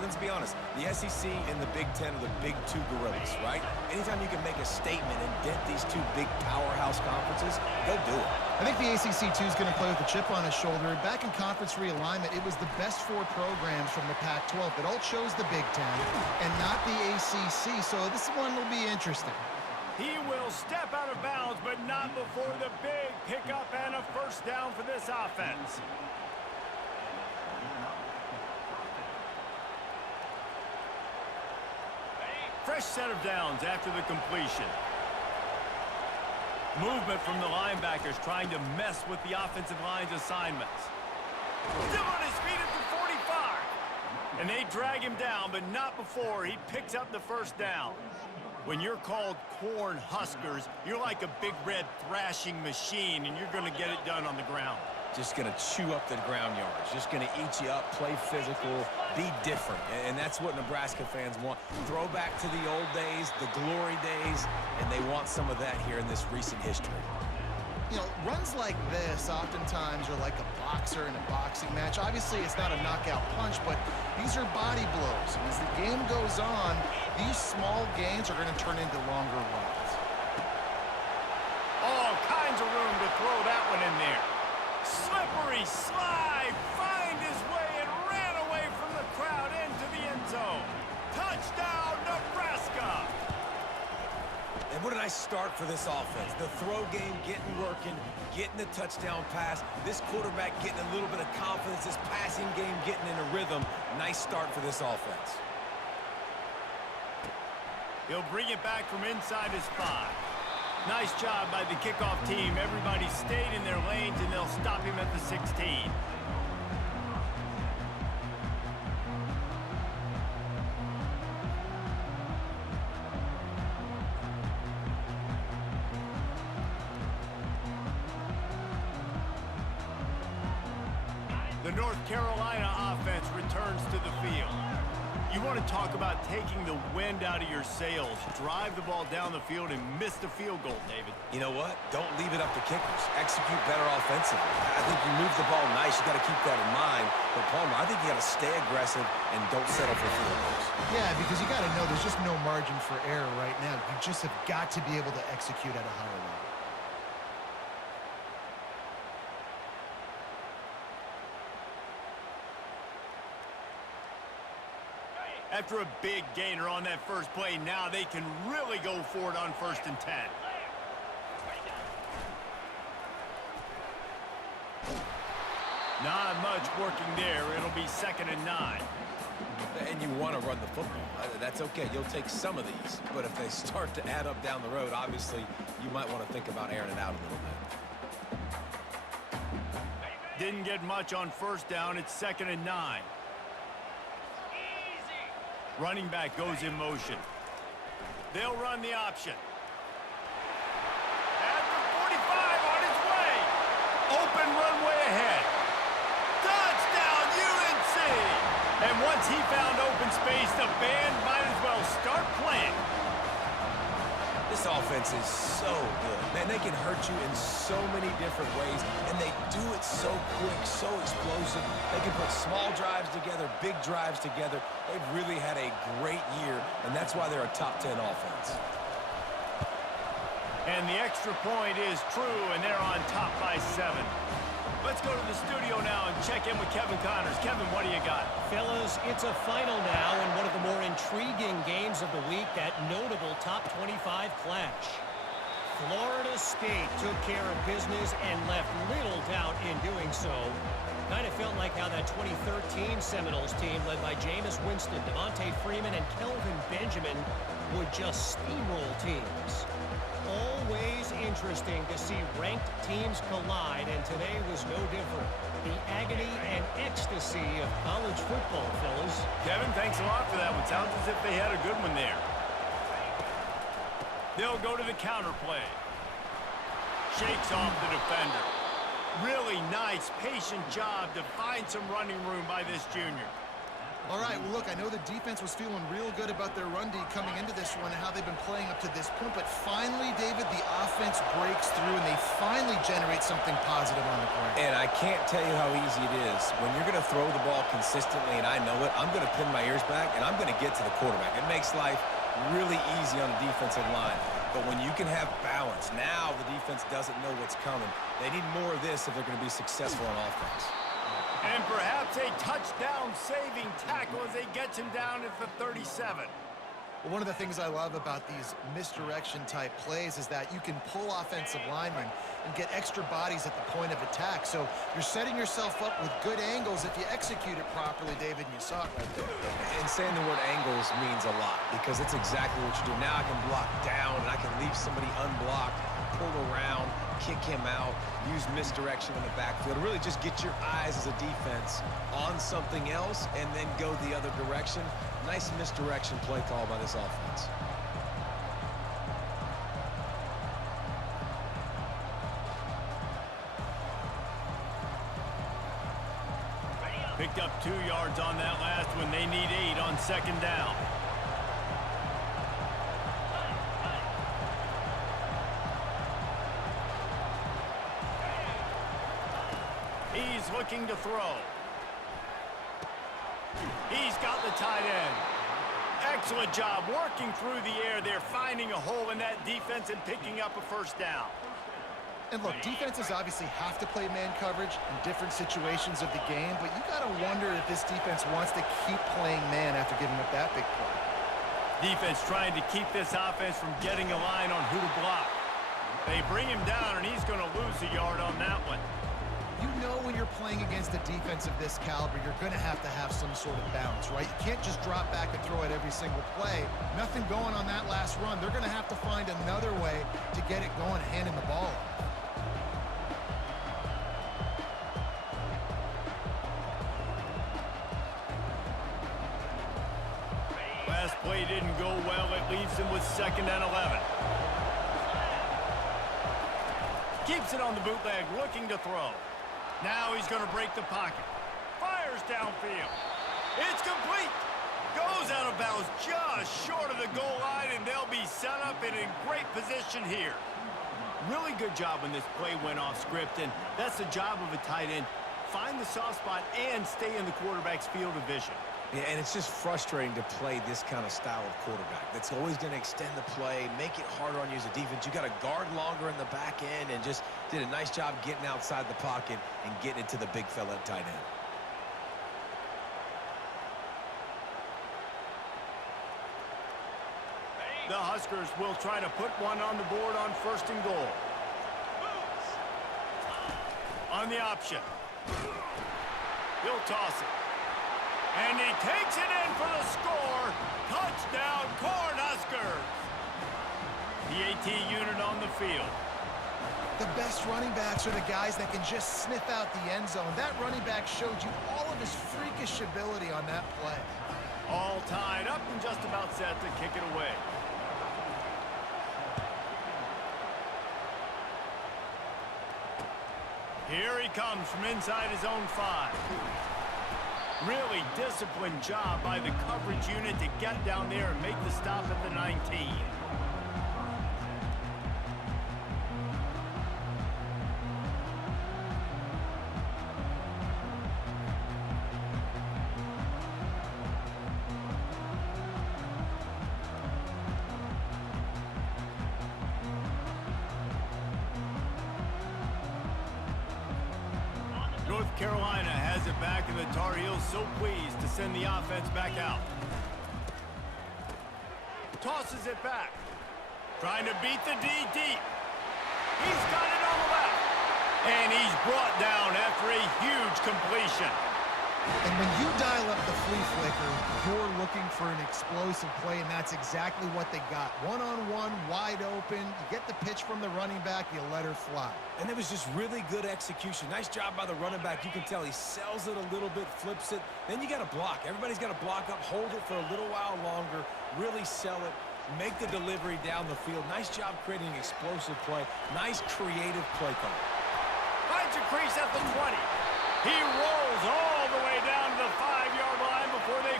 And let's be honest, the SEC and the Big Ten are the big two gorillas, right? Anytime you can make a statement and dent these two big powerhouse conferences, go do it. I think the ACC, too, is going to play with a chip on his shoulder. Back in conference realignment, it was the best 4 programs from the Pac-12 that all chose the Big Ten and not the ACC, so this one will be interesting. He will step out of bounds, but not before the big pickup and a first down for this offense. Fresh set of downs after the completion. Movement from the linebackers trying to mess with the offensive line's assignments. Still on his feet at the 45. And they drag him down, but not before he picks up the first down. When you're called corn huskers, you're like a big red thrashing machine, and you're going to get it done on the ground. Just going to chew up the ground yards. Just going to eat you up, play physical, be different. And that's what Nebraska fans want. Throw back to the old days, the glory days, and they want some of that here in this recent history. You know, runs like this oftentimes are like a boxer in a boxing match. Obviously, it's not a knockout punch, but these are body blows. And as the game goes on, these small gains are going to turn into longer runs. All kinds of room to throw that one in there. Slippery slide, find his way and ran away from the crowd into the end zone. Touchdown, Nebraska! And what a nice start for this offense. The throw game getting working, getting the touchdown pass. This quarterback getting a little bit of confidence. This passing game getting in a rhythm. Nice start for this offense. He'll bring it back from inside his 5. Nice job by the kickoff team. Everybody stayed in their lanes, and they'll stop him at the 16. The North Carolina offense returns to the field. You want to talk about taking the wind out of your sails. Drive the ball down the field and miss the field goal, David. You know what? Don't leave it up to kickers. Execute better offensively. I think you move the ball nice. You got to keep that in mind. But, Palmer, I think you got to stay aggressive and don't settle for field goals. Yeah, because you got to know there's just no margin for error right now. You just have got to be able to execute at a higher level. After a big gainer on that first play, now they can really go for it on 1st and 10. Not much working there. It'll be 2nd and 9. And you want to run the football. That's okay. You'll take some of these. But if they start to add up down the road, obviously, you might want to think about airing it out a little bit. Didn't get much on 1st down. It's 2nd and 9. Running back goes in motion. They'll run the option. At the 45 on his way. Open runway ahead. Touchdown, UNC! And once he found open space, the band might as well start playing. This offense is so good. Man, they can hurt you in so many different ways, and they do it so quick, so explosive. They can put small drives together, big drives together. They've really had a great year, and that's why they're a top 10 offense. And the extra point is true, and they're on top by 7. Let's go to the studio now and check in with Kevin Connors. Kevin, what do you got? Fellas, it's a final now in one of the more intriguing games of the week, that notable top 25 clash. Florida State took care of business and left little doubt in doing so. Kind of felt like how that 2013 Seminoles team led by Jameis Winston, Devontae Freeman, and Kelvin Benjamin would just steamroll teams. Always interesting to see ranked teams collide, and today was no different. The agony and ecstasy of college football, fellas. Kevin, thanks a lot for that one. Sounds as if they had a good one there. They'll go to the counter play. Shakes off the defender. Really nice, patient job to find some running room by this junior. All right, well, look, I know the defense was feeling real good about their run D coming into this one and how they've been playing up to this point, but finally, David, the offense breaks through and they finally generate something positive on the ground. And I can't tell you how easy it is. When you're going to throw the ball consistently, and I know it, I'm going to pin my ears back, and I'm going to get to the quarterback. It makes life really easy on the defensive line. But when you can have balance, now the defense doesn't know what's coming. They need more of this if they're going to be successful on offense. And perhaps a touchdown-saving tackle as they get him down at the 37. Well, one of the things I love about these misdirection-type plays is that you can pull offensive linemen and get extra bodies at the point of attack. So you're setting yourself up with good angles if you execute it properly, David, and you saw it right there. And saying the word angles means a lot because it's exactly what you do. Now I can block down, and I can leave somebody unblocked, pull around, kick him out, use misdirection in the backfield. Really just get your eyes as a defense on something else and then go the other direction. Nice misdirection play call by this offense. Picked up 2 yards on that last one. They need 8 on second down. He's looking to throw. He's got the tight end. Excellent job working through the air there, finding a hole in that defense and picking up a first down. And look, defenses obviously have to play man coverage in different situations of the game, but you got to wonder if this defense wants to keep playing man after giving up that big play. Defense trying to keep this offense from getting a line on who to block. They bring him down, and he's going to lose a yard on that one. You know when you're playing against a defense of this caliber, you're going to have some sort of balance, right? You can't just drop back and throw it every single play. Nothing going on that last run. They're going to have to find another way to get it going, handing the ball off. Last play didn't go well. It leaves him with 2nd and 11. Keeps it on the bootleg, looking to throw. Now he's going to break the pocket. Fires downfield. It's complete. Goes out of bounds just short of the goal line, and they'll be set up and in great position here. Really good job when this play went off script, and that's the job of a tight end. Find the soft spot and stay in the quarterback's field of vision. Yeah, and it's just frustrating to play this kind of style of quarterback. That's always going to extend the play, make it harder on you as a defense. You got to guard longer in the back end and just did a nice job getting outside the pocket and getting it to the big fella at tight end. The Huskers will try to put one on the board on 1st and goal. On the option. He'll toss it. And he takes it in for the score. Touchdown, Cornhuskers. The AT unit on the field. The best running backs are the guys that can just sniff out the end zone. That running back showed you all of his freakish ability on that play. All tied up and just about set to kick it away. Here he comes from inside his own 5. Really disciplined job by the coverage unit to get down there and make the stop at the 19. North Carolina has it back, and the Tar Heels so pleased to send the offense back out. Tosses it back. Trying to beat the D deep. He's got it on the left. And he's brought down after a huge completion. And when you dial up the flea flicker, you're looking for an explosive play, and that's exactly what they got. One-on-one, wide open. You get the pitch from the running back, you let her fly. And it was just really good execution. Nice job by the running back. You can tell he sells it a little bit, flips it. Then you got to block. Everybody's got to block up, hold it for a little while longer, really sell it, make the delivery down the field. Nice job creating an explosive play. Nice creative play call. Finds a crease at the 20. He rolls all the way down to the 5-yard line before they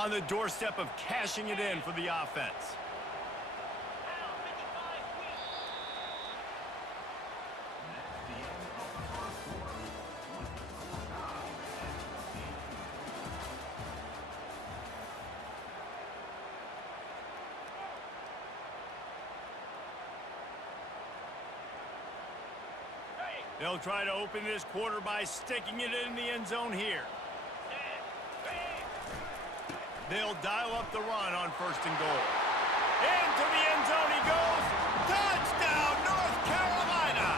on the doorstep of cashing it in for the offense. They'll try to open this quarter by sticking it in the end zone here. They'll dial up the run on 1st and goal. Into the end zone he goes. Touchdown, North Carolina!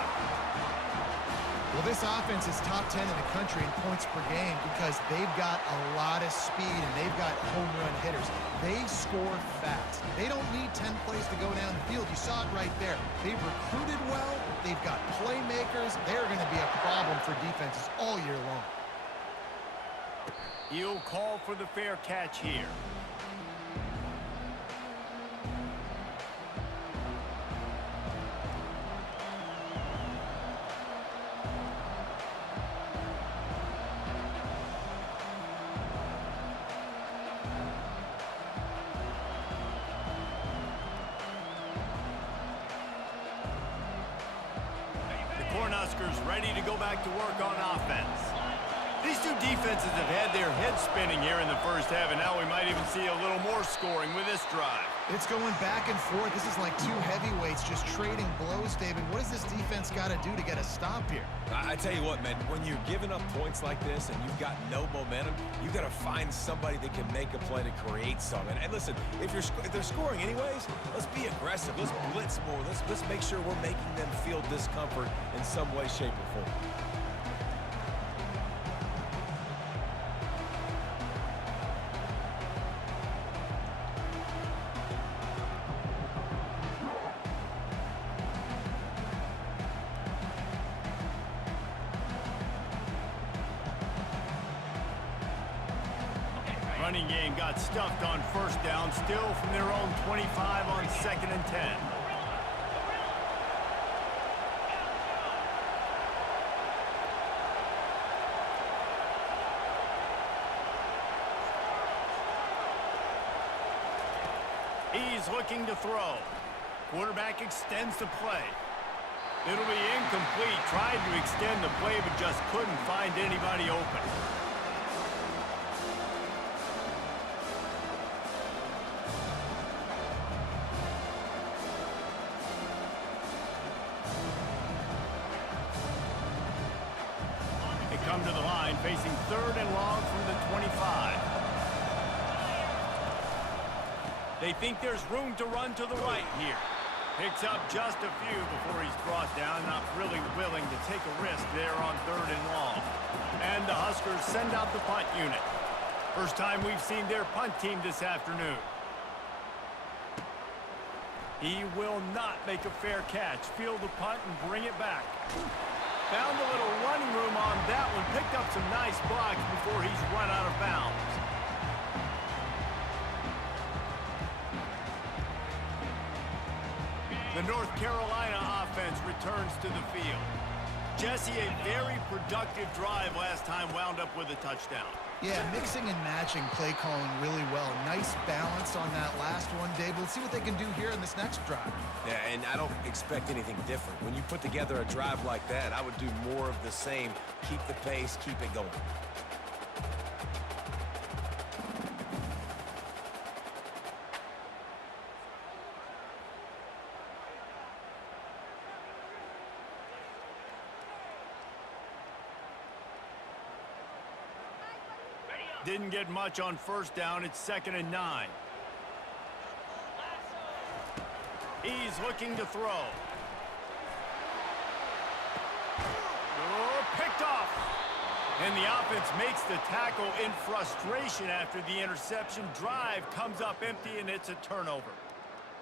Well, this offense is top 10 in the country in points per game because they've got a lot of speed and they've got home run hitters. They score fast. They don't need 10 plays to go down the field. You saw it right there. They've recruited well. They've got playmakers. They're going to be a problem for defenses all year long. He'll call for the fair catch here. Cornhuskers ready to go back to work on offense. These two defenses have had their heads spinning here in the first half, and now we might even see a little more scoring with this drive. It's going back and forth. This is like two heavyweights just trading blows, David. What does this defense got to do to get a stop here? I tell you what, man, when you're giving up points like this and you've got no momentum, you've got to find somebody that can make a play to create something. And listen, if they're scoring anyways, let's be aggressive. Let's blitz more. Let's make sure we're making them feel discomfort in some way, shape, or form. Running game got stuffed on 1st down, still from their own 25 on 2nd and 10. He's looking to throw. Quarterback extends the play. It'll be incomplete. Tried to extend the play, but just couldn't find anybody open. Come to the line, facing 3rd and long from the 25. They think there's room to run to the right here. Picks up just a few before he's brought down, not really willing to take a risk there on 3rd and long. And the Huskers send out the punt unit. First time we've seen their punt team this afternoon. He will not make a fair catch. Field the punt and bring it back. Found a little running room on that one. Picked up some nice blocks before he's run out of bounds. The North Carolina offense returns to the field. Jesse, a very productive drive last time, wound up with a touchdown. Yeah, mixing and matching play calling really well. Nice balance on that last one, Dave. Let's see what they can do here in this next drive. Yeah, and I don't expect anything different. When you put together a drive like that, I would do more of the same. Keep the pace, keep it going. Didn't get much on 1st down. It's 2nd and 9. He's looking to throw. Oh, picked off. And the offense makes the tackle in frustration after the interception. Drive comes up empty, and it's a turnover.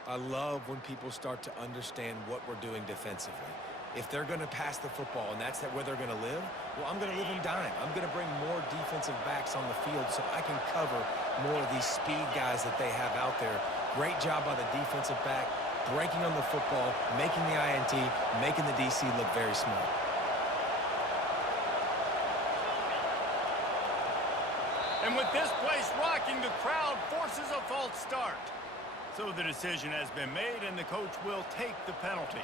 I love when people start to understand what we're doing defensively. If they're going to pass the football and that's where they're going to live, well, I'm going to live in dime. I'm going to bring more defensive backs on the field so I can cover more of these speed guys that they have out there. Great job by the defensive back, breaking on the football, making the INT, making the DC look very smart. And with this place rocking, the crowd forces a false start. So the decision has been made, and the coach will take the penalty.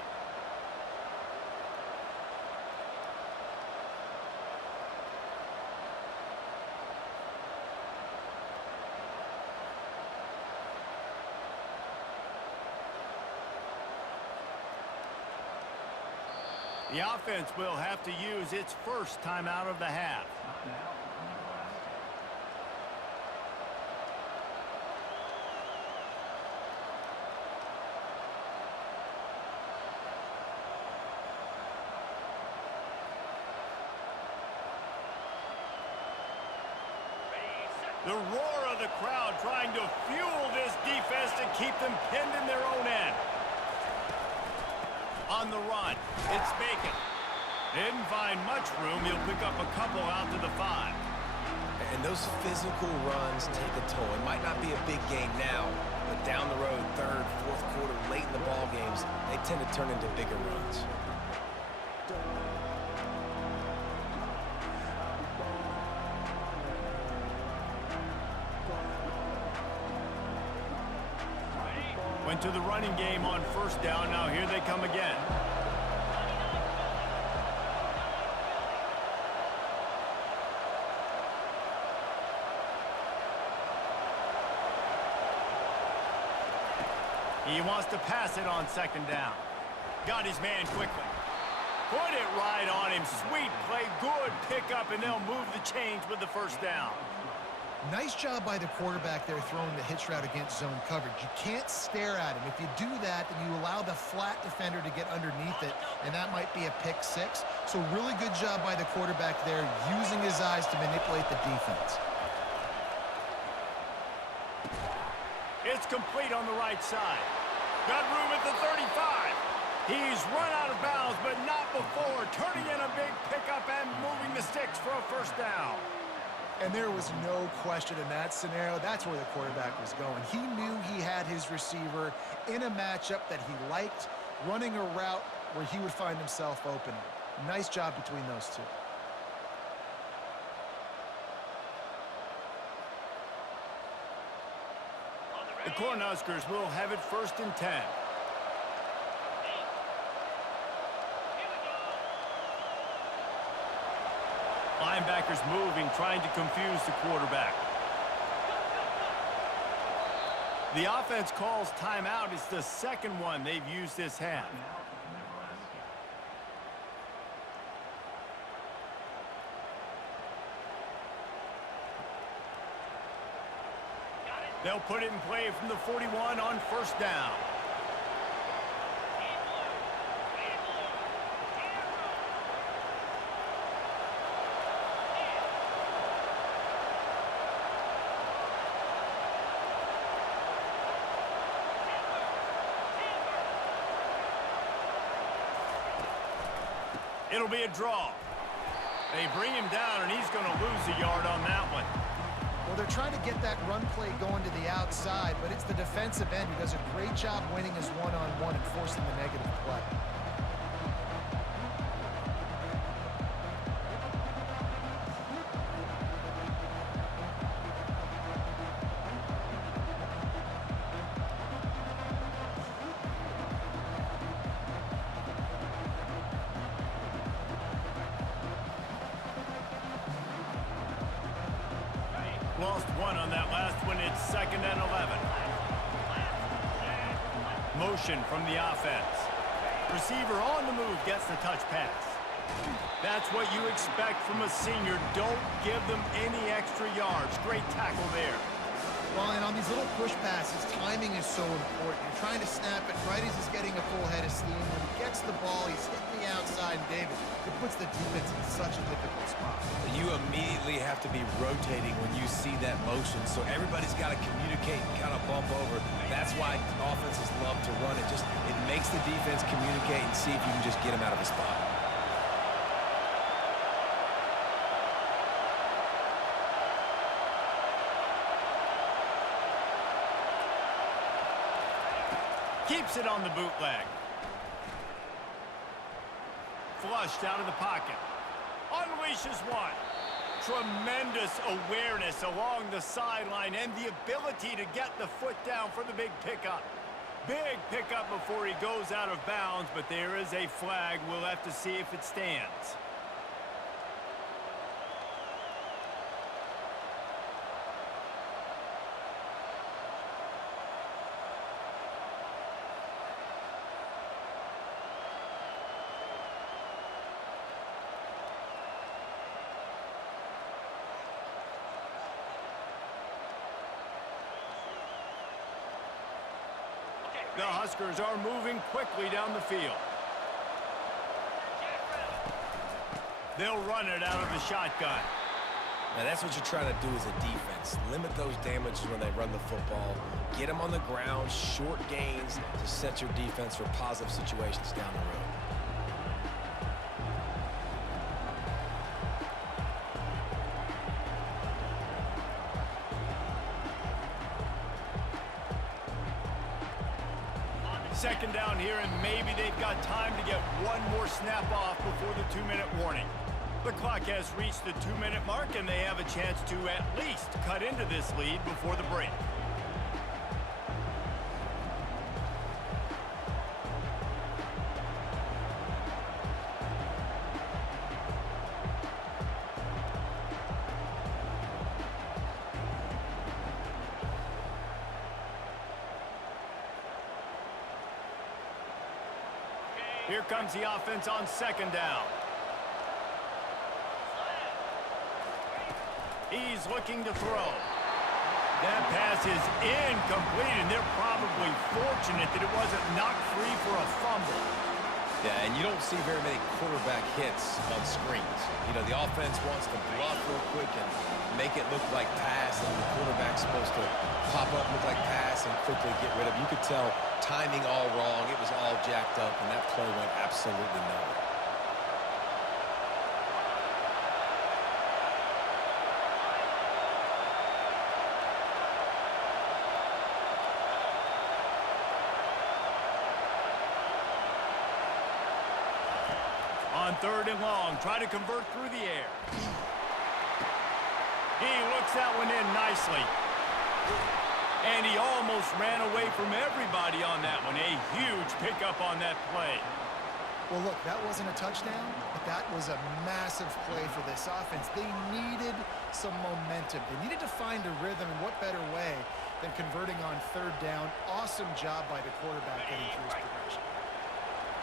The offense will have to use its first timeout of the half. The roar of the crowd trying to fuel this defense to keep them pinned in their own end. On the run, it's Bacon. Didn't find much room. He'll pick up a couple out to the 5. And those physical runs take a toll. It might not be a big game now, but down the road, third, fourth quarter, late in the ball games, they tend to turn into bigger runs. Went to the running game on first down. Now here they come again. He wants to pass it on second down. Got his man quickly. Put it right on him. Sweet play. Good pickup, and they'll move the chains with the first down. Nice job by the quarterback there throwing the hitch route against zone coverage. You can't stare at him. If you do that, then you allow the flat defender to get underneath it, and that might be a pick 6. So really good job by the quarterback there, using his eyes to manipulate the defense. It's complete on the right side. Got room at the 35. He's run out of bounds, but not before. Turning in a big pickup and moving the sticks for a first down. And there was no question in that scenario. That's where the quarterback was going. He knew he had his receiver in a matchup that he liked, running a route where he would find himself open. Nice job between those two. The Cornhuskers will have it 1st and 10. Linebackers moving, trying to confuse the quarterback. The offense calls timeout. It's the second one they've used this half. They'll put it in play from the 41 on first down. It'll be a draw. They bring him down, and he's going to lose a yard on that one. Well, they're trying to get that run play going to the outside, but it's the defensive end who does a great job winning his one-on-one and forcing the negative play. Lost one on that last one. It's 2nd and 11. Motion from the offense. Receiver on the move gets the touch pass. That's what you expect from a senior. Don't give them any extra yards. Great tackle there. Well, and on these little push passes, timing is so important. You're trying to snap it right as he's getting a full head of steam. When he gets the ball, he's hitting the outside, and David, it puts the defense in such a difficult spot. You immediately have to be rotating when you see that motion, so everybody's got to communicate and kind of bump over. That's why offenses love to run it. It makes the defense communicate and see if you can just get him out of a spot. Keeps it on the bootleg. Flushed out of the pocket. Unleashes one. Tremendous awareness along the sideline and the ability to get the foot down for the big pickup. Big pickup before he goes out of bounds, but there is a flag. We'll have to see if it stands. The Huskers are moving quickly down the field. They'll run it out of the shotgun. Now that's what you're trying to do as a defense. Limit those damages when they run the football. Get them on the ground, short gains to set your defense for positive situations down the road. Second down here, and maybe they've got time to get one more snap off before the 2-minute warning. The clock has reached the 2-minute mark, and they have a chance to at least cut into this lead before the break. Here comes the offense on second down. He's looking to throw. That pass is incomplete, and they're probably fortunate that it wasn't knocked free for a fumble. Yeah, and you don't see very many quarterback hits on screens. You know, the offense wants to bluff real quick and make it look like pass, and the quarterback's supposed to pop up, look like pass, and quickly get rid of it. You could tell timing all wrong. It was all jacked up, and that play went absolutely nowhere. On third and long, try to convert through the air. He looks that one in nicely. And he almost ran away from everybody on that one. A huge pickup on that play. Well, look, that wasn't a touchdown, but that was a massive play for this offense. They needed some momentum. They needed to find a rhythm, and what better way than converting on third down. Awesome job by the quarterback getting through his progression.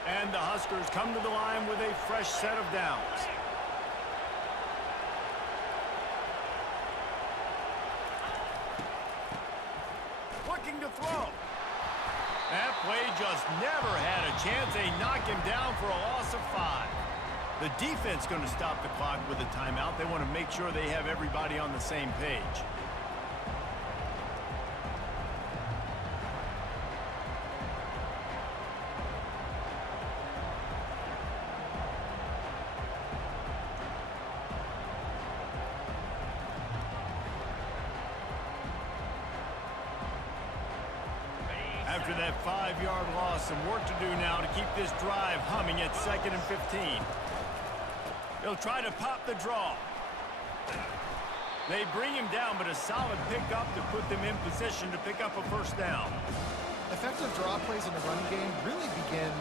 And the Huskers come to the line with a fresh set of downs. Looking to throw. That play just never had a chance. They knock him down for a loss of 5. The defense going to stop the clock with a timeout. They want to make sure they have everybody on the same page. After that 5-yard loss, some work to do now to keep this drive humming at 2nd and 15. They'll try to pop the draw. They bring him down, but a solid pickup to put them in position to pick up a first down. Effective draw plays in the running game really begin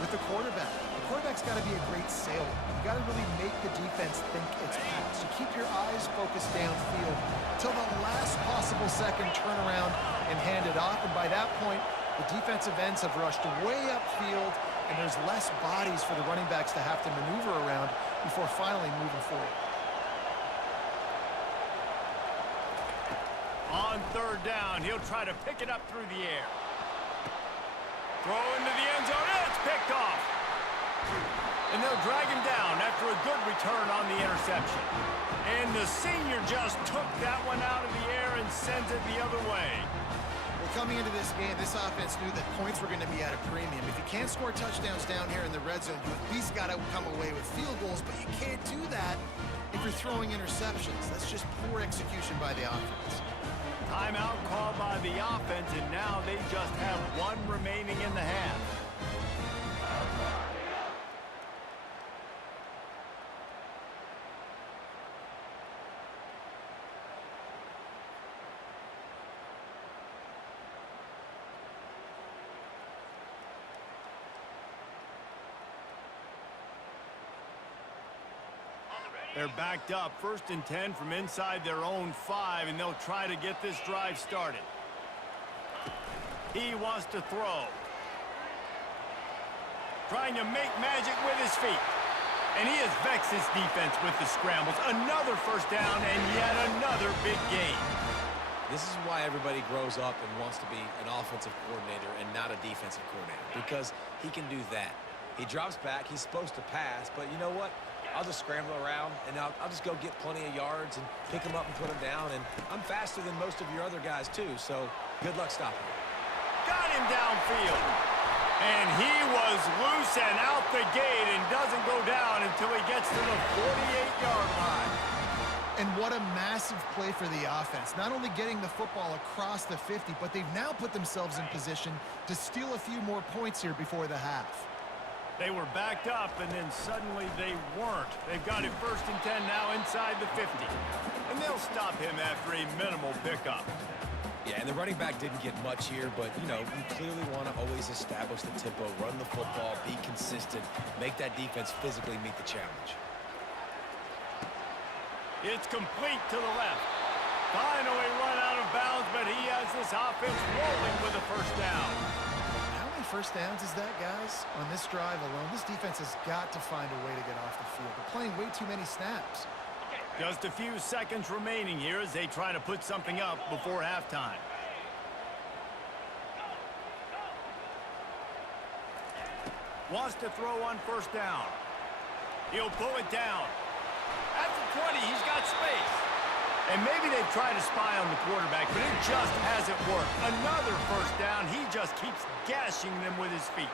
with the quarterback. The quarterback's got to be a great sailor. You got to really make the defense think it's pass. You keep your eyes focused downfield till the last possible second, turn around and hand it off. And by that point, the defensive ends have rushed way upfield, and there's less bodies for the running backs to have to maneuver around before finally moving forward. On third down, he'll try to pick it up through the air. Throw into the end zone. It's picked off. And they'll drag him down after a good return on the interception. And the senior just took that one out of the air and sends it the other way. Well, coming into this game, this offense knew that points were going to be at a premium. If you can't score touchdowns down here in the red zone, you at least got to come away with field goals, but you can't do that if you're throwing interceptions. That's just poor execution by the offense. Timeout called by the offense, and now they just have one remaining in the half. They're backed up, 1st and 10 from inside their own 5, and they'll try to get this drive started. He wants to throw. Trying to make magic with his feet. And he has vexed his defense with the scrambles. Another 1st down and yet another big gain. This is why everybody grows up and wants to be an offensive coordinator and not a defensive coordinator, because he can do that. He drops back. He's supposed to pass, but you know what? I'll just scramble around, and I'll just go get plenty of yards and pick them up and put them down. And I'm faster than most of your other guys, too, so good luck stopping him. Got him downfield. And he was loose and out the gate and doesn't go down until he gets to the 48-yard line. And what a massive play for the offense. Not only getting the football across the 50, but they've now put themselves in position to steal a few more points here before the half. They were backed up, and then suddenly they weren't. They've got it 1st and 10 now inside the 50. And they'll stop him after a minimal pickup. Yeah, and the running back didn't get much here, but, you know, you clearly want to always establish the tempo, run the football, be consistent, make that defense physically meet the challenge. It's complete to the left. Finally run out of bounds, but he has this offense rolling with a 1st down. How many 1st downs is that, guys? On this drive alone, this defense has got to find a way to get off the field. They're playing way too many snaps. Just a few seconds remaining here as they try to put something up before halftime. Wants to throw on 1st down. He'll pull it down. At the 20, he's got space. And maybe they've tried to spy on the quarterback, but it just hasn't worked. Another 1st down. He just keeps gashing them with his feet.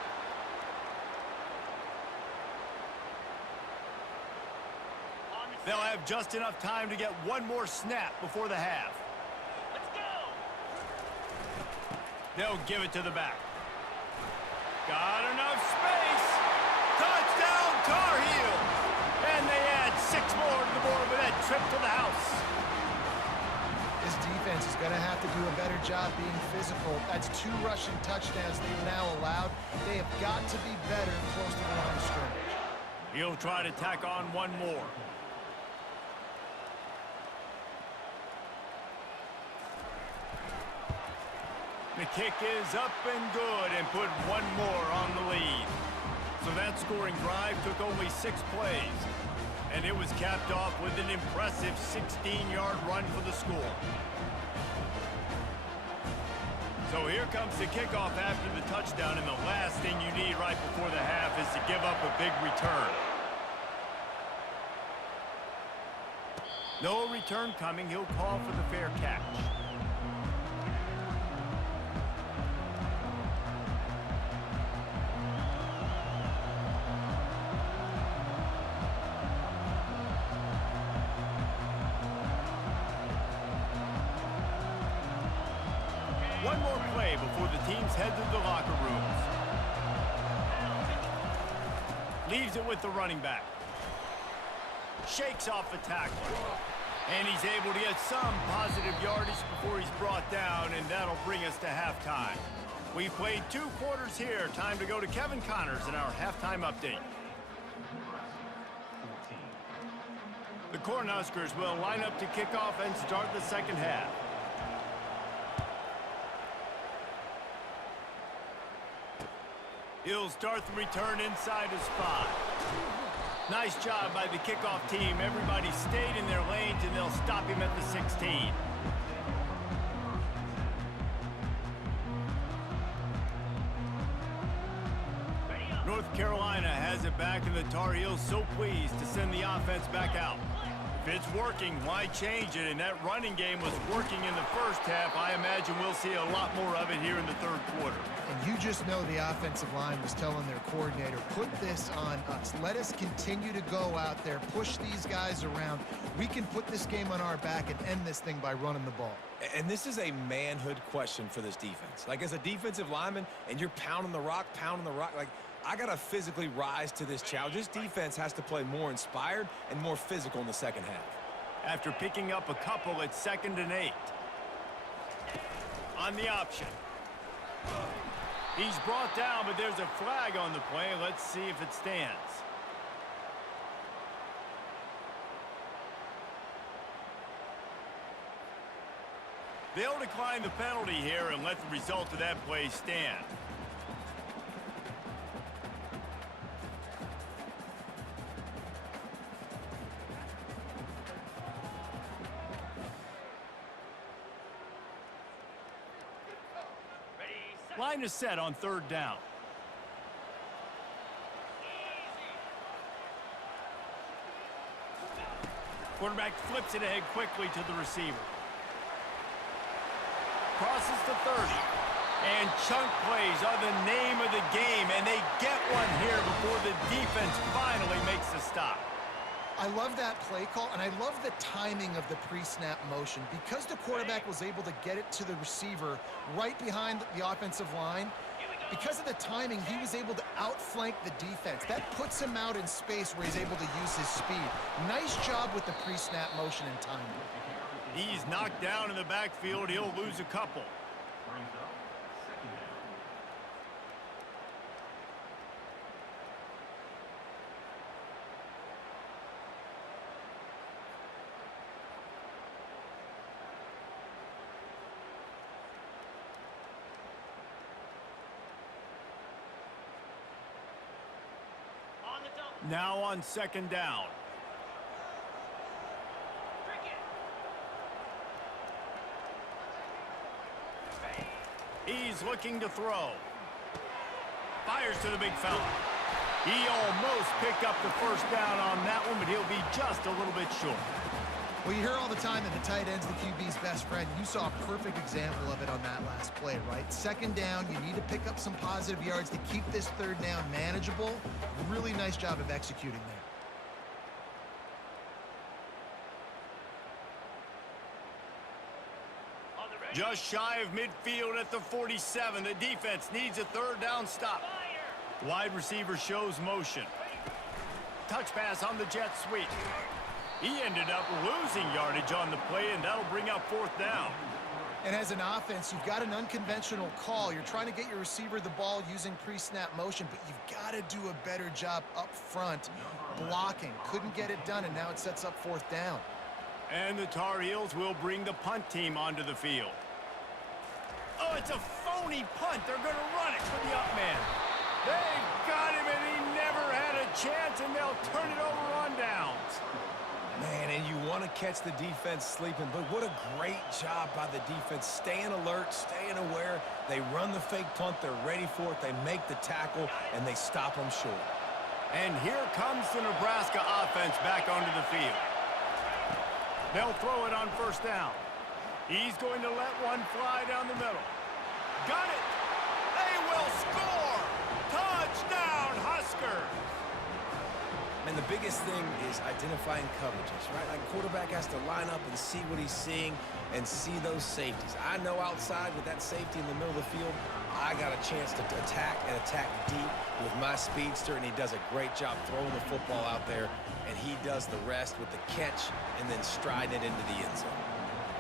They'll have just enough time to get one more snap before the half. Let's go! They'll give it to the back. Got enough space. Touchdown, Tar Heels! And they add 6 more to the board with that trip to the house. This defense is going to have to do a better job being physical. That's 2 rushing touchdowns they've now allowed. They have got to be better close to the line of scrimmage. He'll try to tack on one more. The kick is up and good and put one more on the lead. So that scoring drive took only 6 plays. And it was capped off with an impressive 16-yard run for the score. So here comes the kickoff after the touchdown, and the last thing you need right before the half is to give up a big return. No return coming. He'll call for the fair catch. One more play before the teams head to the locker rooms. Leaves it with the running back. Shakes off the tackler. And he's able to get some positive yardage before he's brought down, and that'll bring us to halftime. We've played 2 quarters here. Time to go to Kevin Connors in our halftime update. The Cornhuskers will line up to kick off and start the second half. He'll start the return inside his 5. Nice job by the kickoff team. Everybody stayed in their lanes, and they'll stop him at the 16. North Carolina has it back, and the Tar Heels so pleased to send the offense back out. If it's working, why change it? And that running game was working in the first half. I imagine we'll see a lot more of it here in the third quarter. And you just know the offensive line was telling their coordinator, put this on us. Let us continue to go out there, push these guys around. We can put this game on our back and end this thing by running the ball. And this is a manhood question for this defense. Like, as a defensive lineman, and you're pounding the rock, like, I got to physically rise to this challenge. This defense has to play more inspired and more physical in the second half. After picking up a couple at 2nd and 8. On the option. He's brought down, but there's a flag on the play. Let's see if it stands. They'll decline the penalty here and let the result of that play stand. Line is set on third down. Quarterback flips it ahead quickly to the receiver. Crosses to 30. And chunk plays are the name of the game, and they get one here before the defense finally makes the stop. I love that play call, and I love the timing of the pre-snap motion. Because the quarterback was able to get it to the receiver right behind the offensive line, because of the timing, he was able to outflank the defense. That puts him out in space where he's able to use his speed. Nice job with the pre-snap motion and timing. He's knocked down in the backfield. He'll lose a couple. Now on second down. He's looking to throw. Fires to the big fella. He almost picked up the first down on that one, but he'll be just a little bit short. Well, you hear all the time that the tight end's the QB's best friend. You saw a perfect example of it on that last play, right? Second down, you need to pick up some positive yards to keep this third down manageable. Really nice job of executing there. Just shy of midfield at the 47. The defense needs a third down stop. Wide receiver shows motion. Touch pass on the jet sweep. He ended up losing yardage on the play, and that'll bring up fourth down. And as an offense, you've got an unconventional call. You're trying to get your receiver the ball using pre-snap motion, but you've got to do a better job up front blocking. Couldn't get it done, and now it sets up fourth down. And the Tar Heels will bring the punt team onto the field. Oh, it's a phony punt. They're going to run it for the up man. They've got him, and he never had a chance, and they'll turn it over on downs. Man, and you want to catch the defense sleeping, but what a great job by the defense. Staying alert, staying aware. They run the fake punt. They're ready for it. They make the tackle, and they stop them short. And here comes the Nebraska offense back onto the field. They'll throw it on first down. He's going to let one fly down the middle. Got it! They will score! Touchdown, Huskers! And the biggest thing is identifying coverages, right? Like, quarterback has to line up and see what he's seeing and see those safeties. I know outside with that safety in the middle of the field, I got a chance to attack and attack deep with my speedster, and he does a great job throwing the football out there, and he does the rest with the catch and then striding it into the end zone.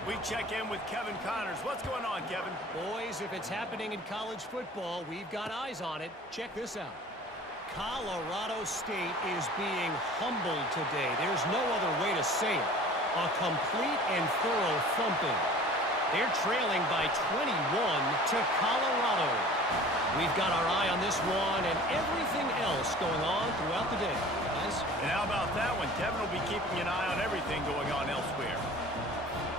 We check in with Kevin Connors. What's going on, Kevin? Boys, if it's happening in college football, we've got eyes on it. Check this out. Colorado State is being humbled today. There's no other way to say it. A complete and thorough thumping. They're trailing by 21 to Colorado. We've got our eye on this one and everything else going on throughout the day, guys. And how about that one? Kevin will be keeping an eye on everything going on elsewhere.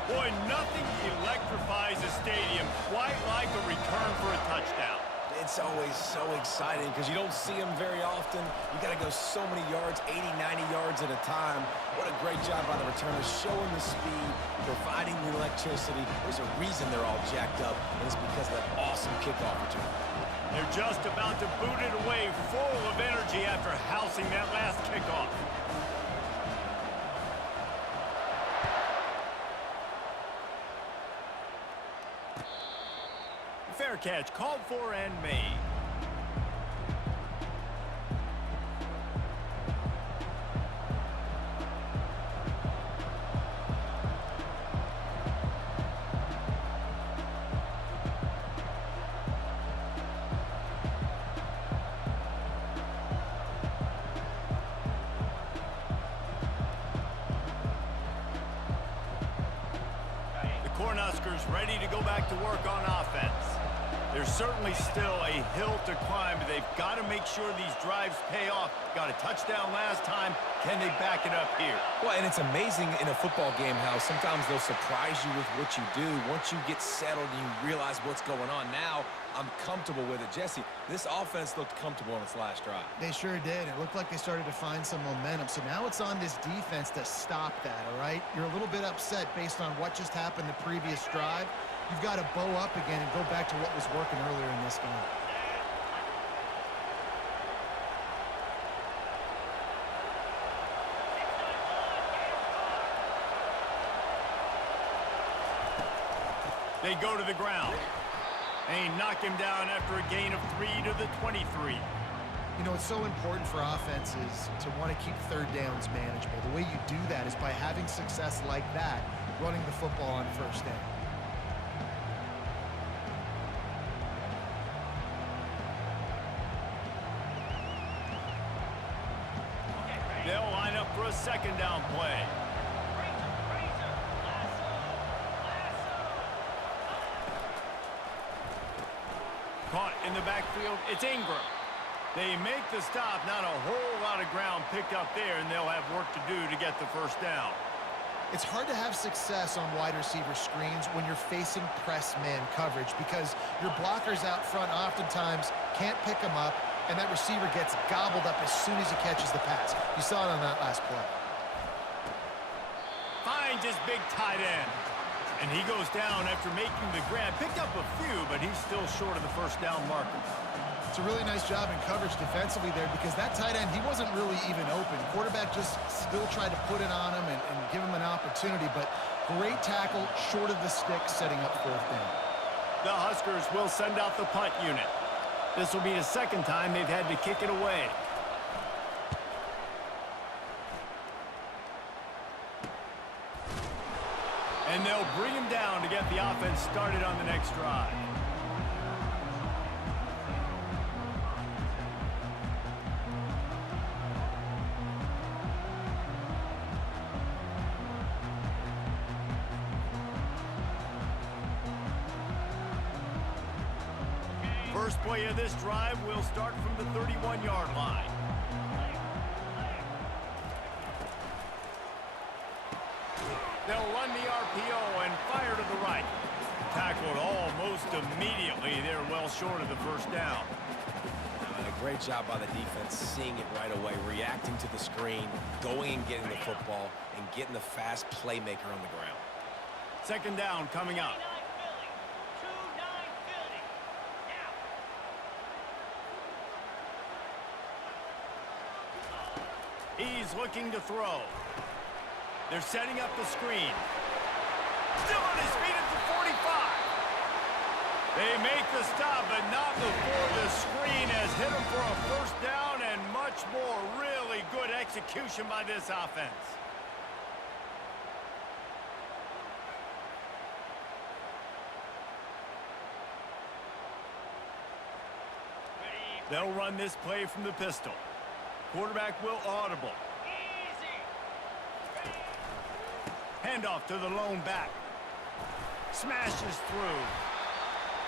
Boy, nothing electrifies a stadium quite like a return for a touchdown. It's always so exciting because you don't see them very often. You got to go so many yards, 80, 90 yards at a time. What a great job by the returners, showing the speed, providing the electricity. There's a reason they're all jacked up, and it's because of that awesome kickoff return. They're just about to boot it away, full of energy after housing that last kickoff. Fair catch, called for and made. Cornhuskers ready to back to work on offense. There's certainly still a hill to climb, but they've got to make sure these drives pay off. Got a touchdown last time. Can they back it up here? Well, and it's amazing in a football game how sometimes they'll surprise you with what you do. Once you get settled and you realize what's going on now, I'm comfortable with it. Jesse, this offense looked comfortable on its last drive. They sure did. It looked like they started to find some momentum. So now it's on this defense to stop that, all right? You're a little bit upset based on what just happened the previous drive. You've got to bow up again and go back to what was working earlier in this game. They go to the ground. And he knocked him down after a gain of 3 to the 23. You know, it's so important for offenses to want to keep third downs manageable. The way you do that is by having success like that, running the football on first down. They'll line up for a second down play. Caught in the backfield, it's Ingram. They make the stop, not a whole lot of ground picked up there, and they'll have work to do to get the first down. It's hard to have success on wide receiver screens when you're facing press man coverage because your blockers out front oftentimes can't pick them up, and that receiver gets gobbled up as soon as he catches the pass. You saw it on that last play. Finds his big tight end. And he goes down after making the grab. Picked up a few, but he's still short of the first down marker. It's a really nice job in coverage defensively there because that tight end, he wasn't really even open. Quarterback just still tried to put it on him and give him an opportunity, but great tackle short of the stick setting up fourth down. The Huskers will send out the punt unit. This will be the second time they've had to kick it away. And they'll bring him down to get the offense started on the next drive. First play of this drive will start from the 31-yard line. They'll run the RPO and fire to the right. Tackled almost immediately. They're well short of the first down. A great job by the defense, seeing it right away, reacting to the screen, going and getting the football, and getting the fast playmaker on the ground. Second down coming up. He's looking to throw. They're setting up the screen. Still on his feet at the 45. They make the stop, but not before the screen has hit him for a first down and much more. Really good execution by this offense. They'll run this play from the pistol. Quarterback will audible. Handoff to the lone back. Smashes through.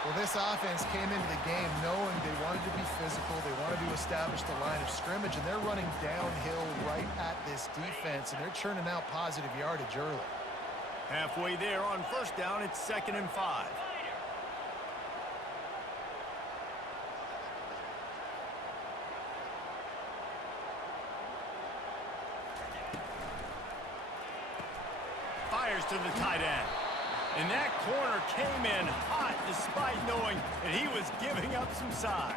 Well, this offense came into the game knowing they wanted to be physical, they wanted to establish the line of scrimmage, and they're running downhill right at this defense, and they're churning out positive yardage early. Halfway there on first down, it's 2nd and 5. Fires to the tight end. And that corner came in hot despite knowing that he was giving up some size.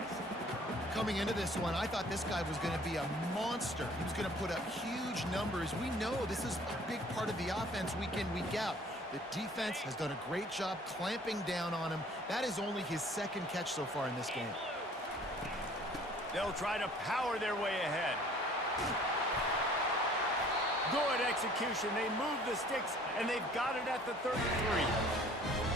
Coming into this one, I thought this guy was going to be a monster. He was going to put up huge numbers. We know this is a big part of the offense week in, week out. The defense has done a great job clamping down on him. That is only his second catch so far in this game. They'll try to power their way ahead. Good execution. They move the sticks, and they've got it at the 33.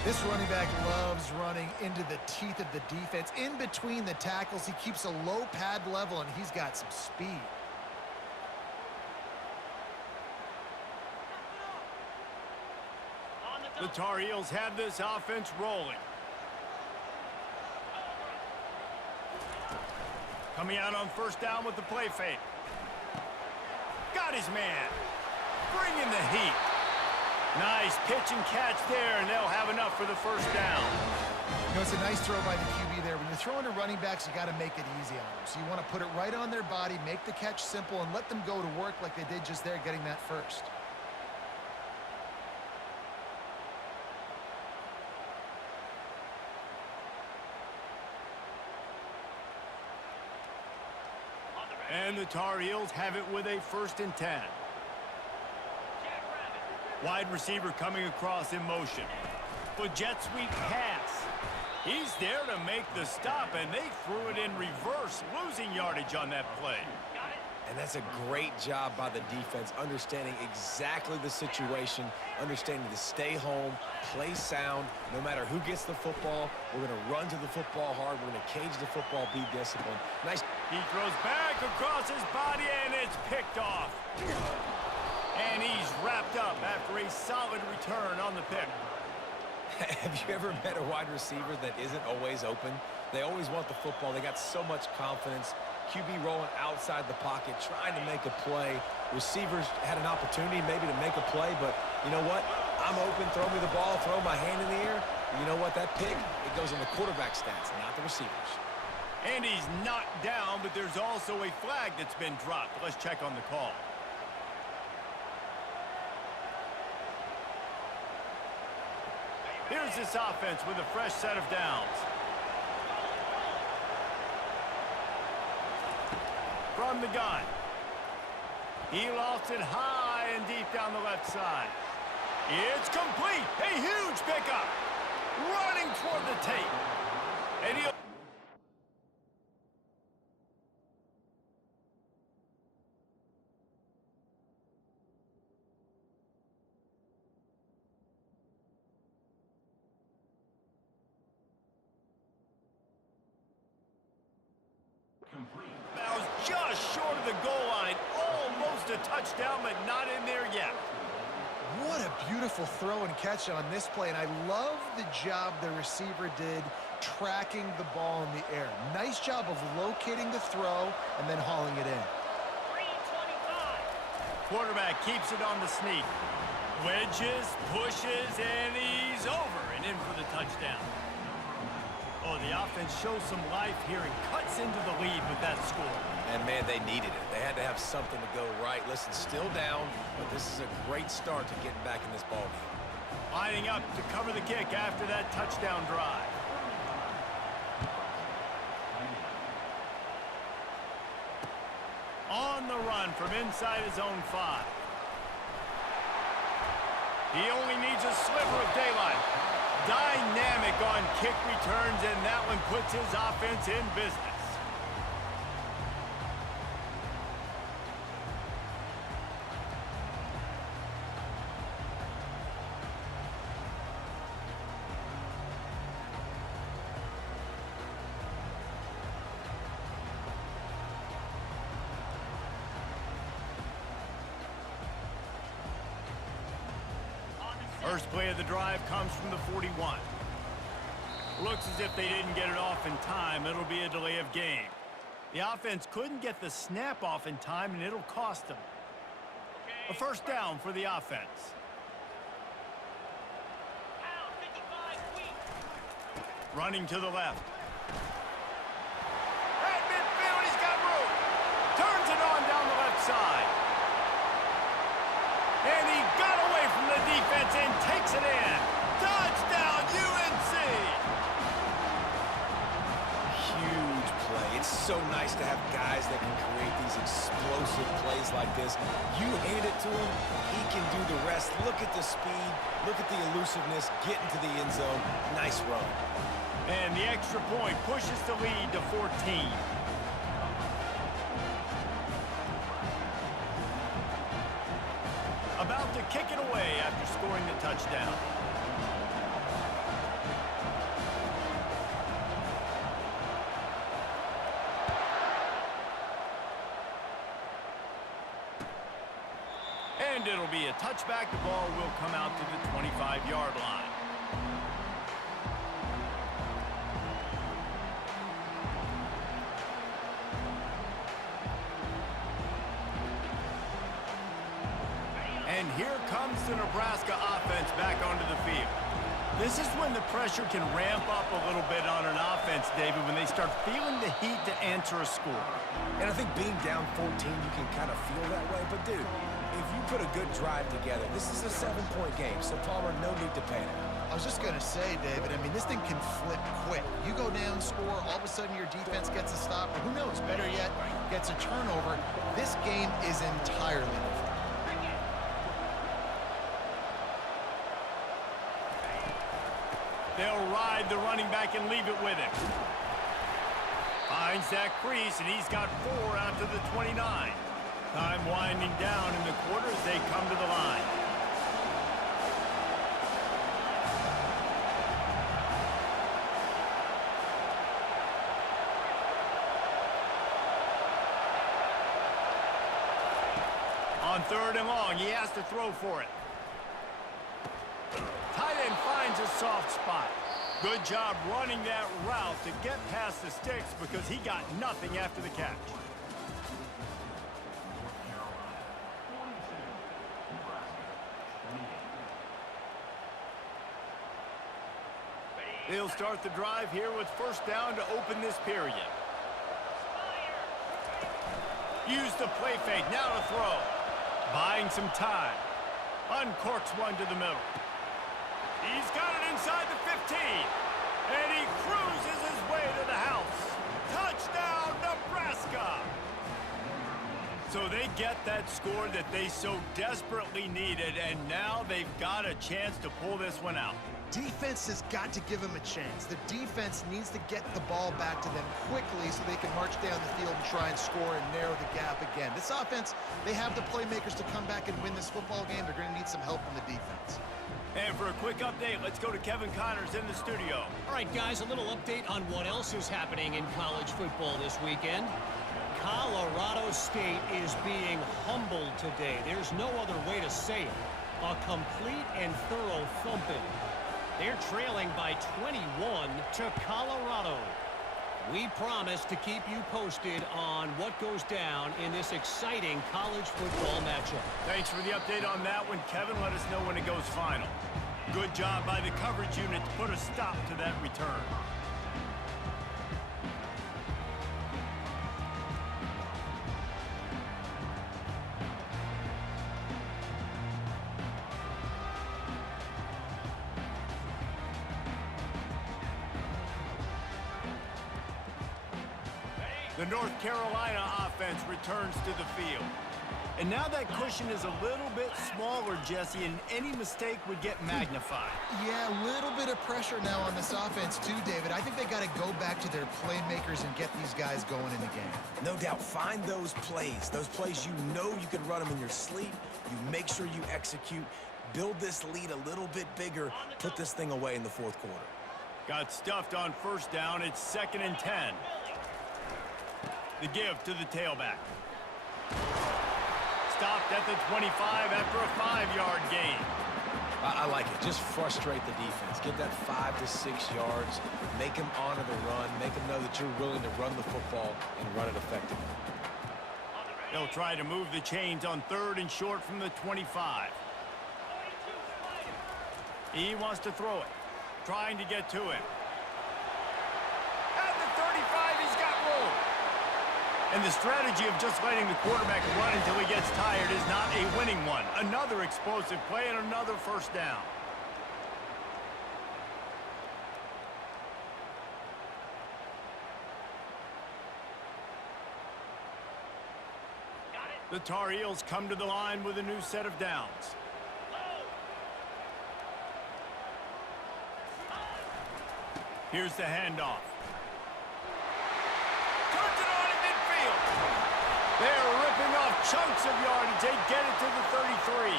This running back loves running into the teeth of the defense. In between the tackles, he keeps a low pad level, and he's got some speed. The Tar Heels have this offense rolling. Coming out on first down with the play fake. Got his man. Bringing the heat. Nice pitch and catch there, and they'll have enough for the first down. You know, it's a nice throw by the QB there. When you're throwing to running backs, you got to make it easy on them. So you want to put it right on their body, make the catch simple, and let them go to work like they did just there, getting that first. And the Tar Heels have it with a 1st and 10. Wide receiver coming across in motion. With jet sweep pass. He's there to make the stop, and they threw it in reverse, losing yardage on that play. And that's a great job by the defense, understanding exactly the situation, understanding to stay home, play sound. No matter who gets the football, we're going to run to the football hard. We're going to cage the football, be disciplined. Nice. He throws back across his body, and it's picked off. And he's wrapped up after a solid return on the pick. Have you ever met a wide receiver that isn't always open? They always want the football. They got so much confidence. QB rolling outside the pocket, trying to make a play. Receivers had an opportunity maybe to make a play, but you know what? I'm open, throw me the ball, throw my hand in the air. You know what? That pick, it goes on the quarterback stats, not the receivers. And he's knocked down, but there's also a flag that's been dropped. Let's check on the call. Here's this offense with a fresh set of downs. From the gun. He lofts it high and deep down the left side. It's complete. A huge pickup. Running toward the tape. And he'll... That was just short of the goal line. Almost a touchdown, but not in there yet. What a beautiful throw and catch on this play, and I love the job the receiver did tracking the ball in the air. Nice job of locating the throw and then hauling it in. Quarterback keeps it on the sneak. Wedges, pushes, and he's over and in for the touchdown. Oh, the offense shows some life here and cuts into the lead with that score. And, man, they needed it. They had to have something to go right. Listen, still down, but this is a great start to getting back in this ballgame. Lining up to cover the kick after that touchdown drive. On the run from inside his own 5. He only needs a sliver of daylight. Dynamic on kick returns, and that one puts his offense in business. First play of the drive comes from the 41. Looks as if they didn't get it off in time. It'll be a delay of game. The offense couldn't get the snap off in time, and it'll cost them. A first down for the offense. Running to the left. At midfield, he's got room. Turns it on down the left side. And he got away from the defense and takes it in. Touchdown, UNC! Huge play. It's so nice to have guys that can create these explosive plays like this. You hand it to him, he can do the rest. Look at the speed. Look at the elusiveness. Getting to the end zone. Nice run. And the extra point pushes the lead to 14. About to kick it away after scoring the touchdown. And And it'll be a touchback. The ball will come out to the 25-yard line. And here comes the Nebraska offense back onto the field. This is when the pressure can ramp up a little bit on an offense, David, when they start feeling the heat to answer a score. And I think being down 14, you can kind of feel that way. But, dude, if you put a good drive together, this is a 7-point game. So, Palmer, no need to panic. I was just going to say, David, I mean, this thing can flip quick. You go down, score, all of a sudden your defense gets a stop, or who knows, better yet, gets a turnover. This game is entirely different. They'll ride the running back and leave it with him. Finds that crease, and he's got 4 out to the 29. Time winding down in the quarter as they come to the line. On 3rd and long, he has to throw for it. Tight end finds a soft spot. Good job running that route to get past the sticks because he got nothing after the catch. They'll start the drive here with 1st down to open this period. Use the play fake, now to throw. Buying some time. Uncorks one to the middle. He's got it inside the 15. And he cruises his way to the house. Touchdown, Nebraska! So they get that score that they so desperately needed, and now they've got a chance to pull this one out. Defense has got to give them a chance. The defense needs to get the ball back to them quickly so they can march down the field and try and score and narrow the gap again. This offense, they have the playmakers to come back and win this football game. They're going to need some help from the defense. And for a quick update, let's go to Kevin Connors in the studio. All right, guys, a little update on what else is happening in college football this weekend. Colorado State is being humbled today. There's no other way to say it. A complete and thorough thumping. They're trailing by 21 to Colorado. We promise to keep you posted on what goes down in this exciting college football matchup. Thanks for the update on that one, Kevin. Let us know when it goes final. Good job by the coverage unit to put a stop to that return. The North Carolina offense returns to the field. And now that cushion is a little bit smaller, Jesse, and any mistake would get magnified. Yeah, a little bit of pressure now on this offense too, David. I think they got to go back to their playmakers and get these guys going in the game. No doubt, find those plays you know you can run them in your sleep. You make sure you execute, build this lead a little bit bigger, put this thing away in the 4th quarter. Got stuffed on 1st down. It's 2nd and 10. The give to the tailback. Stopped at the 25 after a 5-yard gain. I like it. Just frustrate the defense. Get that 5 to 6 yards. Make them honor the run. Make them know that you're willing to run the football and run it effectively. They'll try to move the chains on 3rd and short from the 25. He wants to throw it. Trying to get to him. At the 35, he's got room. And the strategy of just letting the quarterback run until he gets tired is not a winning one. Another explosive play and another 1st down. The Tar Heels come to the line with a new set of downs. Here's the handoff. Turns it on in midfield. They're ripping off chunks of yardage. They get it to the 33.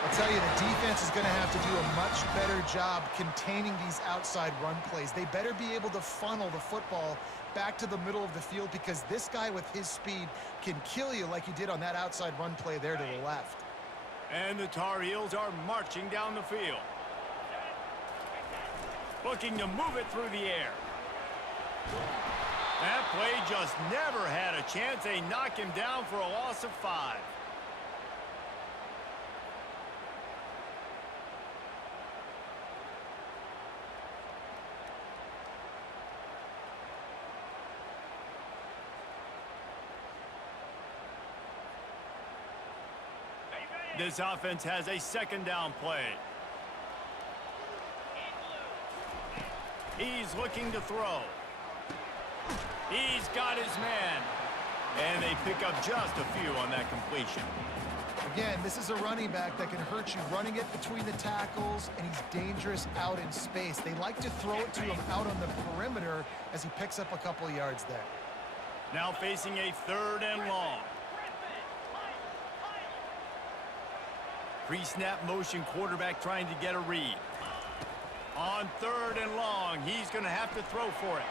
I'll tell you, the defense is going to have to do a much better job containing these outside run plays. They better be able to funnel the football back to the middle of the field because this guy with his speed can kill you like he did on that outside run play there to the left. And the Tar Heels are marching down the field. Looking to move it through the air. That play just never had a chance. They knock him down for a loss of 5. This offense has a second down play. He's looking to throw. He's got his man. And they pick up just a few on that completion. Again, this is a running back that can hurt you running it between the tackles, and he's dangerous out in space. They like to throw it to him out on the perimeter as he picks up a couple of yards there. Now facing a 3rd and long. Pre-snap motion quarterback trying to get a read. On 3rd and long, he's going to have to throw for it.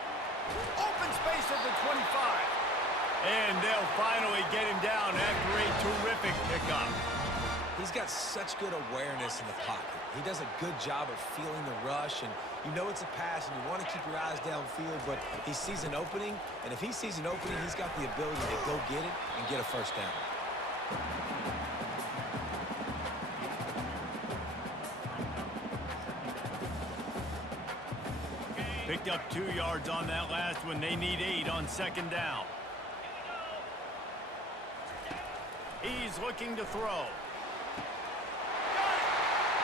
Open space at the 25. And they'll finally get him down after a terrific pickup. He's got such good awareness in the pocket. He does a good job of feeling the rush, and you know it's a pass, and you want to keep your eyes downfield, but he sees an opening, and if he sees an opening, he's got the ability to go get it and get a first down. Picked up 2 yards on that last one. They need 8 on 2nd down. He's looking to throw.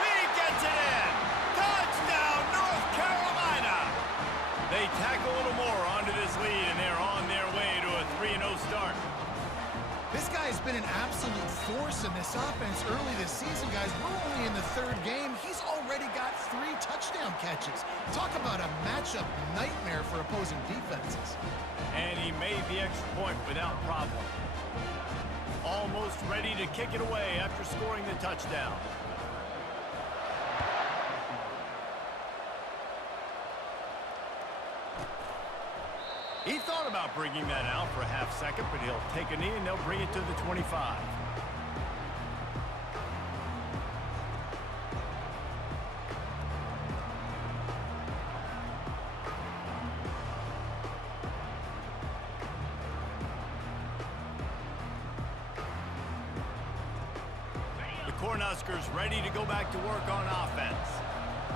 He gets it in. Touchdown, North Carolina. They tack a little more onto this lead, and they're on their way to a 3-0 start. This guy's been an absolute force in this offense early this season, guys. We're only in the 3rd game. He's already got 3 touchdown catches. Talk about a matchup nightmare for opposing defenses. And he made the extra point without problem. Almost ready to kick it away after scoring the touchdown. He thought about bringing that out for a half second, but he'll take a knee and they'll bring it to the 25. The Cornhuskers ready to go back to work on offense.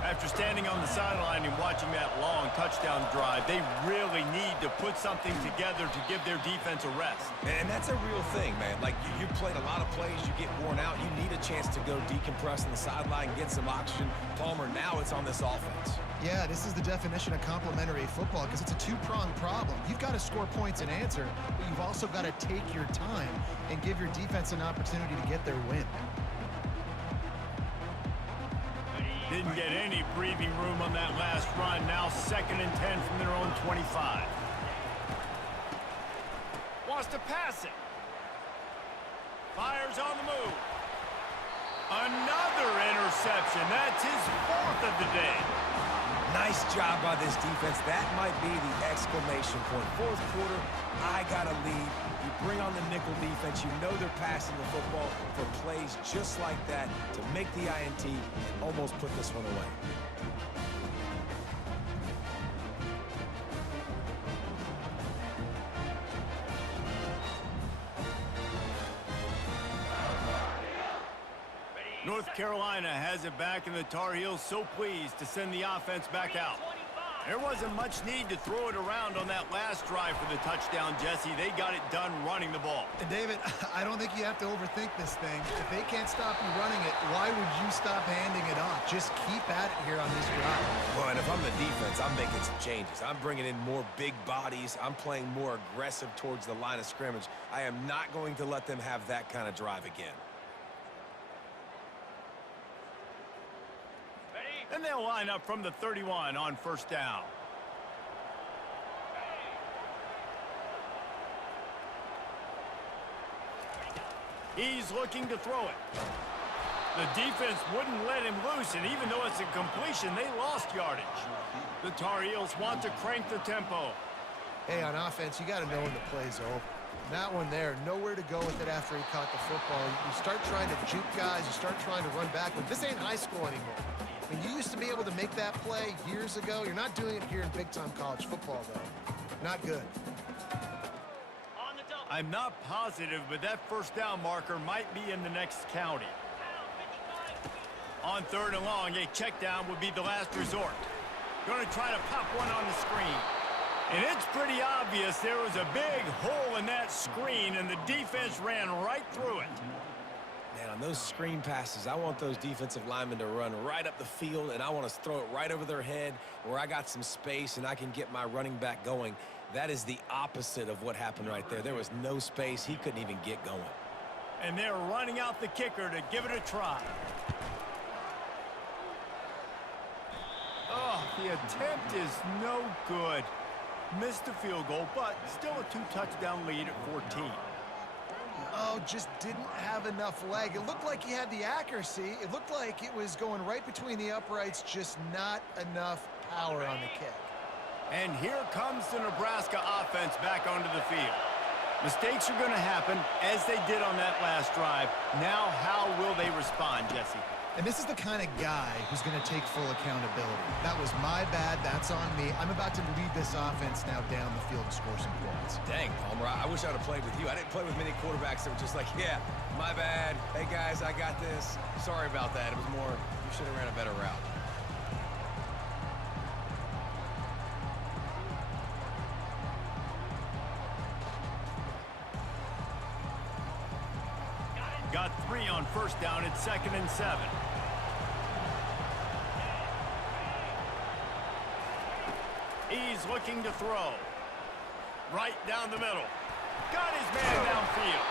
After standing on the sideline and watching that long touchdown drive, they really need to put something together to give their defense a rest. And that's a real thing, man. Like, you played a lot of plays, you get worn out, you need a chance to go decompress on the sideline, get some oxygen. Palmer, now it's on this offense. Yeah, this is the definition of complementary football because it's a two-pronged problem. You've got to score points and answer, but you've also got to take your time and give your defense an opportunity to get their win. Didn't get any breathing room on that last run. Now 2nd and 10 from their own 25. Wants to pass it. Fires on the move. Another interception. That's his 4th of the day. Nice job by this defense. That might be the exclamation point. 4th quarter, I got a lead. You bring on the nickel defense. You know they're passing the football for plays just like that to make the INT and almost put this one away. North Carolina has it back, and the Tar Heels so pleased to send the offense back out. There wasn't much need to throw it around on that last drive for the touchdown, Jesse. They got it done running the ball. And David, I don't think you have to overthink this thing. If they can't stop you running it, why would you stop handing it off? Just keep at it here on this drive. Well, and if I'm the defense, I'm making some changes. I'm bringing in more big bodies. I'm playing more aggressive towards the line of scrimmage. I am not going to let them have that kind of drive again. And they'll line up from the 31 on 1st down. He's looking to throw it. The defense wouldn't let him loose, and even though it's a completion, they lost yardage. The Tar Heels want to crank the tempo. Hey, on offense, you got to know when the play's over. That one there, nowhere to go with it after he caught the football. You start trying to juke guys, you start trying to run backward. This ain't high school anymore. I mean, you used to be able to make that play years ago. You're not doing it here in big-time college football, though. Not good. I'm not positive, but that first down marker might be in the next county. On 3rd and long, a check down would be the last resort. Going to try to pop one on the screen. And it's pretty obvious there was a big hole in that screen, and the defense ran right through it. Man, on those screen passes, I want those defensive linemen to run right up the field, and I want to throw it right over their head where I got some space and I can get my running back going. That is the opposite of what happened right there. There was no space. He couldn't even get going. And they're running out the kicker to give it a try. Oh, the attempt is no good. Missed the field goal, but still a 2-touchdown lead at 14. Oh, just didn't have enough leg. It looked like he had the accuracy. It looked like it was going right between the uprights, just not enough power on the kick. And here comes the Nebraska offense back onto the field. Mistakes are going to happen, as they did on that last drive. Now, how will they respond, Jesse? And this is the kind of guy who's going to take full accountability. That was my bad. That's on me. I'm about to lead this offense now down the field and score some points. Dang, Palmer, I wish I would have played with you. I didn't play with many quarterbacks that were just like, yeah, my bad. Hey, guys, I got this. Sorry about that. It was more, you should have ran a better route. Got 3 on first down at 2nd and 7. He's looking to throw. Right down the middle. Got his man downfield.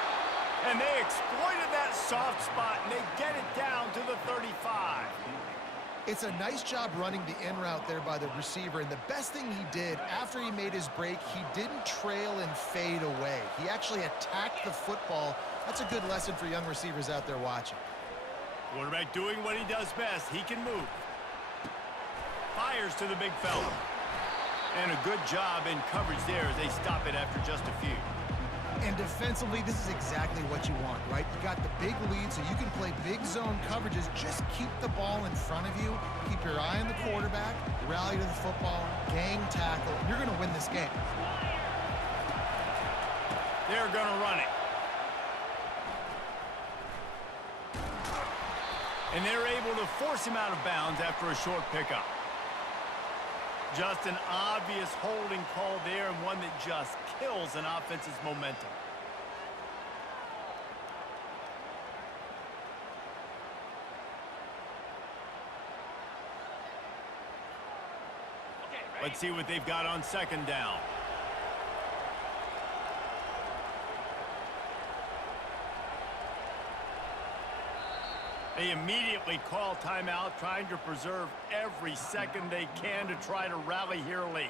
And they exploited that soft spot, and they get it down to the 35. It's a nice job running the in route there by the receiver, and the best thing he did after he made his break, he didn't trail and fade away. He actually attacked the football. That's a good lesson for young receivers out there watching. Quarterback doing what he does best. He can move. Fires to the big fella. And a good job in coverage there as they stop it after just a few. And defensively, this is exactly what you want, right? You got the big lead, so you can play big zone coverages. Just keep the ball in front of you. Keep your eye on the quarterback. Rally to the football. Gang tackle. You're going to win this game. They're going to run it. And they're able to force him out of bounds after a short pickup. Just an obvious holding call there, and one that just kills an offense's momentum. Let's see what they've got on 2nd down. They immediately call timeout, trying to preserve every second they can to try to rally here late.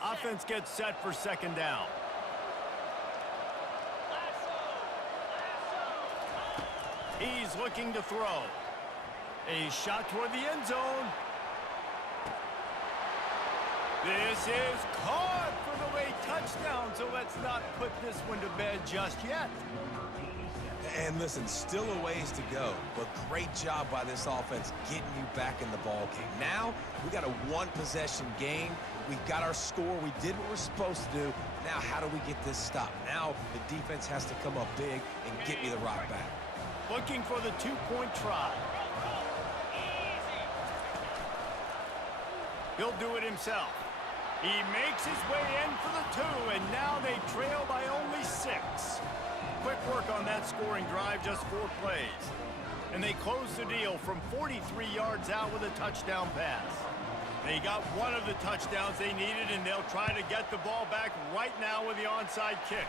Offense gets set for 2nd down. He's looking to throw. A shot toward the end zone. This is caught for the late touchdown, so let's not put this one to bed just yet. And listen, still a ways to go, but great job by this offense getting you back in the ball game. Now, we got a one-possession game. We've got our score. We did what we're supposed to do. Now, how do we get this stopped? Now, the defense has to come up big and get me the rock back. Looking for the 2-point try. He'll do it himself. He makes his way in for the 2, and now they trail by only 6. Quick work on that scoring drive, just 4 plays. And they close the deal from 43 yards out with a touchdown pass. They got one of the touchdowns they needed, and they'll try to get the ball back right now with the onside kick.